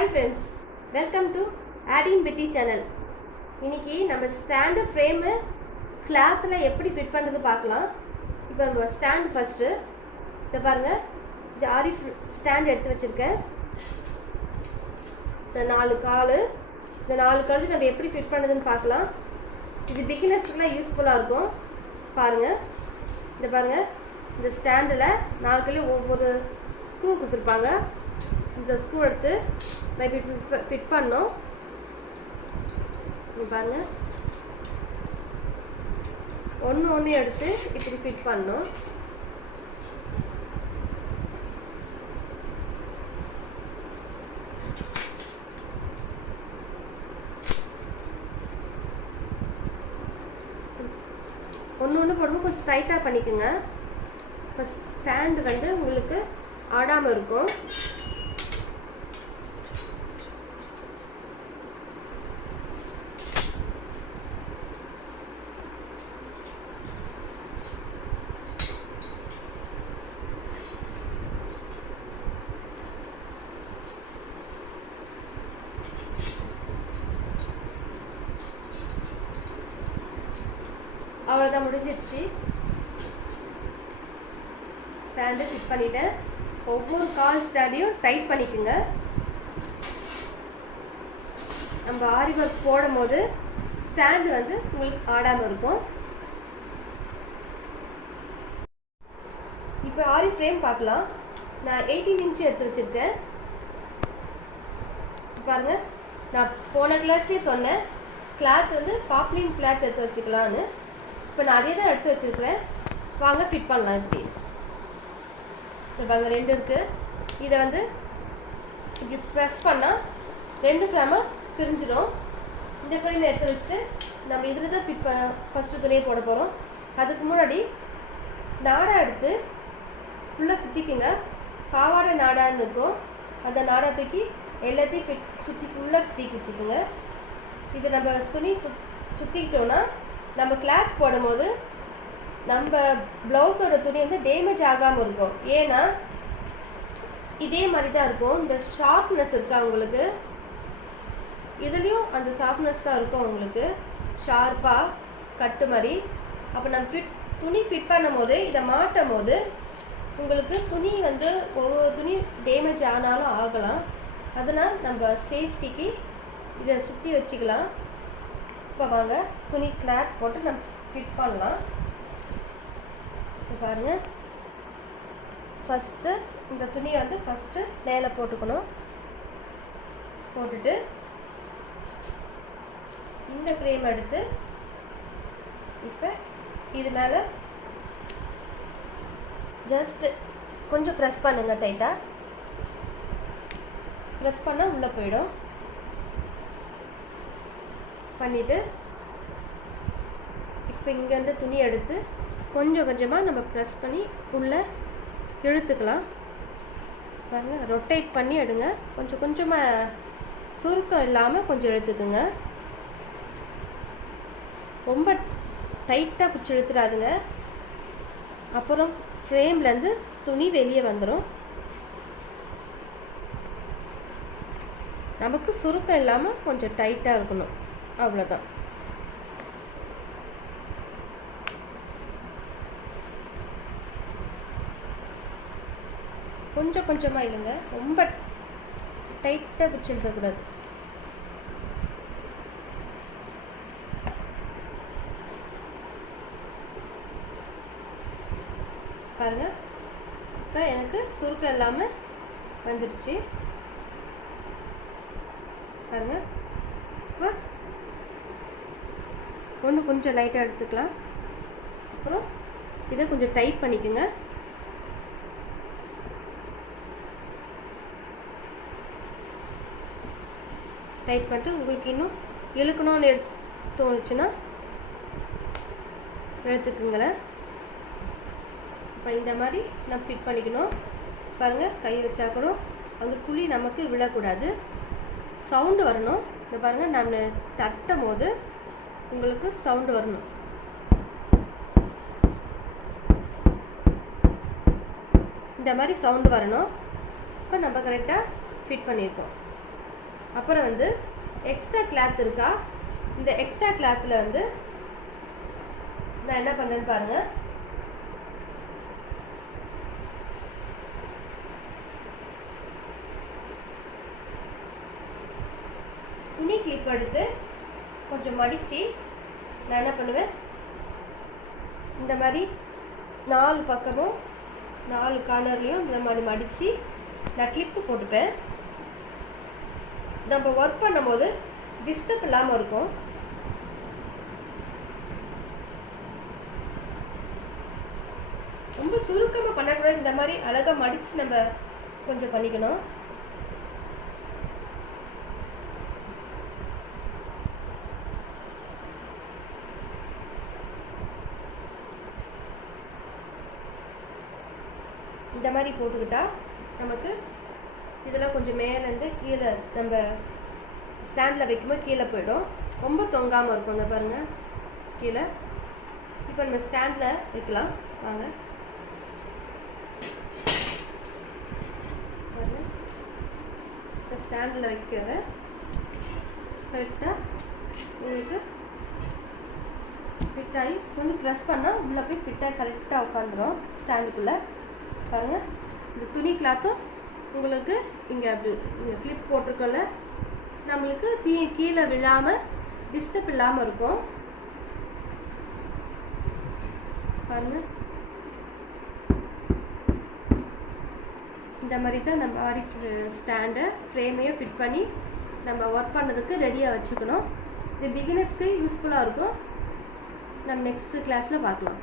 Hi friends, welcome to Adding Betty channel. இன்னைக்கு நம்ம stand frame கிளாத்ல எப்படி ஃபிட் பண்றது பார்க்கலாம். இப்போ நம்ம ஸ்டாண்ட் ஃபர்ஸ்ட் இத பாருங்க. இந்த ஆரி ஸ்டாண்ட் எடுத்து வச்சிருக்கேன். இந்த நாலு கால் நம்ம எப்படி ஃபிட் பண்றதுன்னு பார்க்கலாம். இது பிகினர்ஸ்க்குலாம் யூஸ்ஃபுல்லா இருக்கும். பாருங்க. இந்த பாருங்க. இந்த ஸ்டாண்ட்ல நாலு காலையும் ஒவ்வொரு ஸ்க்ரூ கொடுத்திருப்பாங்க. இந்த ஸ்க்ரூ எடுத்து மைபி ஃபிட் பண்ணோம். பாருங்க, ஒன்று எடுத்து இப்படி ஃபிட் பண்ணோம். ஒன்று போடும்போது கொஞ்சம் டைட்டாக பண்ணிக்கோங்க. இப்போ ஸ்டாண்டு வந்து உங்களுக்கு ஆடாமல் இருக்கும். அவ்வளோதான், முடிஞ்சிடுச்சு. ஸ்டாண்டு ஃபிட் பண்ணிட்டேன். ஒவ்வொரு கால் ஸ்டாண்டையும் டைட் பண்ணிக்கோங்க. நம்ம ஆரி ஒர்க் போடும் போது ஸ்டாண்டு வந்து உங்களுக்கு ஆடாமல் இருக்கும். இப்போ ஆரி ஃப்ரேம் பார்க்கலாம். நான் 18 இன்ச் எடுத்து வச்சுருக்கேன். பாருங்க, நான் போன கிளாஸ்லேயே சொன்னேன் கிளாத் வந்து பாப்லின் கிளாத் எடுத்து வச்சுக்கலான்னு. இப்போ நான் அதே தான் எடுத்து வச்சுருக்கிறேன். வாங்க ஃபிட் பண்ணலாம். இப்படி இப்போ பாருங்க, ரெண்டு இருக்குது. இதை வந்து இப்படி ப்ரெஸ் பண்ணால் ரெண்டு ஃப்ரேமாக பிரிஞ்சிடும். இந்த ஃப்ரேமை எடுத்து வச்சுட்டு நம்ம இதில் தான் ஃபஸ்ட்டு துணியை போட போகிறோம். அதுக்கு முன்னாடி நாடா எடுத்து ஃபுல்லாக சுற்றிக்குங்க. பாவாடை நாடான்னு இருக்கும். அந்த நாடா தூக்கி எல்லாத்தையும் சுற்றி ஃபுல்லாக சுற்றி வச்சுக்கோங்க. இது நம்ம துணி சுற்றிக்கிட்டோன்னா நம்ம கிளாத் போடும் போது நம்ம ப்ளவுஸோட துணி வந்து டேமேஜ் ஆகாமல் இருக்கும். ஏன்னா இதே மாதிரி தான் இருக்கும். இந்த ஷார்ப்னஸ் இருக்கா உங்களுக்கு, இதுலேயும் அந்த ஷார்ப்னஸ் தான் இருக்கும் உங்களுக்கு, ஷார்ப்பாக கட்டு மாதிரி. அப்போ நம்ம துணி ஃபிட் பண்ணும் போது இதை மாட்டும் போது உங்களுக்கு துணி வந்து ஒவ்வொரு துணி டேமேஜ் ஆனாலும் ஆகலாம். அதனால் நம்ம சேஃப்டிக்கு இதை சுற்றி வச்சுக்கலாம். இப்போ வாங்க துணி கிளாத் போட்டு நம்ம ஃபிட் பண்ணலாம். பாருங்க, ஃபஸ்ட்டு இந்த துணியை வந்து ஃபஸ்ட்டு மேலே போட்டுக்கணும். போட்டுட்டு இந்த ஃப்ரேம் எடுத்து இப்போ இது மேலே ஜஸ்ட் கொஞ்சம் ப்ரெஸ் பண்ணுங்க. டைட்டாக ப்ரெஸ் பண்ணால் உள்ளே போயிடும். பண்ணிவிட்டு இப்போ இங்கேருந்து துணி எடுத்து கொஞ்சம் கொஞ்சமாக நம்ம ப்ரெஸ் பண்ணி உள்ளே இழுத்துக்கலாம். பாருங்கள், ரொட்டேட் பண்ணி எடுங்க. கொஞ்சம் கொஞ்சமாக சுருக்கம் இல்லாமல் கொஞ்சம் இழுத்துக்குங்க. ரொம்ப டைட்டாக பிடிச்சி இழுத்துடாதுங்க. அப்புறம் ஃப்ரேம்லேருந்து துணி வெளியே வந்துடும். நமக்கு சுருக்கம் இல்லாமல் கொஞ்சம் டைட்டாக இருக்கணும். அவ்வளோதான். கொஞ்சம் கொஞ்சமாக இல்லைங்க, ரொம்ப டைட்டாக பிடிச்சி எழுதக்கூடாது. பாருங்க, இப்போ எனக்கு சுருக்கம் இல்லாமல் வந்துடுச்சு. பாருங்க, இப்போ ஒன்று கொஞ்சம் லைட்டாக எடுத்துக்கலாம். அப்புறம் இதை கொஞ்சம் டைட் பண்ணிக்கோங்க. டைட் பண்ணிட்டு உங்களுக்கு இன்னும் இழுக்கணும்னு தோணுச்சுன்னா எடுத்துக்குங்களேன். இப்போ இந்த மாதிரி நம்ம ஃபிட் பண்ணிக்கணும். பாருங்கள், கை வச்சா கூட அங்கே குழி நமக்கு விழக்கூடாது, சவுண்டு வரணும். இந்த பாருங்கள், நான் தட்டும் போது உங்களுக்கு சவுண்டு வரணும். இந்த மாதிரி சவுண்டு வரணும். இப்போ நம்ம கரெக்டாக ஃபிட் பண்ணியிருக்கோம். அப்புறம் வந்து எக்ஸ்ட்ரா கிளாத் இருக்கா, இந்த எக்ஸ்ட்ரா கிளாத்தில் வந்து நான் என்ன பண்ணேன்னு பாருங்கள். துணி கிளிப் எடுத்து கொஞ்சம் மடித்து நான் என்ன பண்ணுவேன், இந்த மாதிரி 4 பக்கமும் 4 கார்னர்லேயும் இந்த மாதிரி மடித்து நான் கிளிப்பு போட்டுப்பேன். நம்ம ஒர்க் பண்ணும்போது டிஸ்டர்ப் இல்லாமல் இருக்கும். ரொம்ப சுருக்கமாக பண்ணக்கூடாது, இந்த மாதிரி அழகாக மடித்து நம்ம கொஞ்சம் பண்ணிக்கணும். இந்த மாதிரி போட்டுக்கிட்டா நமக்கு இதெல்லாம் கொஞ்சம் மேலேருந்து கீழே நம்ம ஸ்டாண்டில் வைக்கும்போது கீழே போயிடும், ரொம்ப தொங்காமல் இருக்கும். இந்த பாருங்கள் கீழே. இப்போ நம்ம ஸ்டாண்டில் வைக்கலாம் வாங்க. பாருங்கள் இப்போ ஸ்டாண்டில் வைக்கிறேன். கரெக்டாக உங்களுக்கு ஃபிட்டாகி கொஞ்சம் ப்ரெஸ் பண்ணால் உள்ளே போய் ஃபிட்டாக கரெக்டாக உட்காந்துரும் ஸ்டாண்டுக்குள்ளே. பாருங்கள் இந்த துணி கிளாத்தும் உங்களுக்கு இங்கே அப்படி இங்கே கிளிப் போட்டிருக்கோம்ல, நம்மளுக்கு கீழே விழாமல் டிஸ்டர்ப் இல்லாமல் இருக்கும். பாருங்கள் இந்த மாதிரி தான் நம்ம ஆரி ஸ்டாண்டை ஃப்ரேமையும் ஃபிட் பண்ணி நம்ம ஒர்க் பண்ணதுக்கு ரெடியாக வச்சுக்கணும். இது பிகினர்ஸ்க்கு யூஸ்ஃபுல்லாக இருக்கும். நம்ம நெக்ஸ்ட் கிளாஸில் பார்க்கலாம்.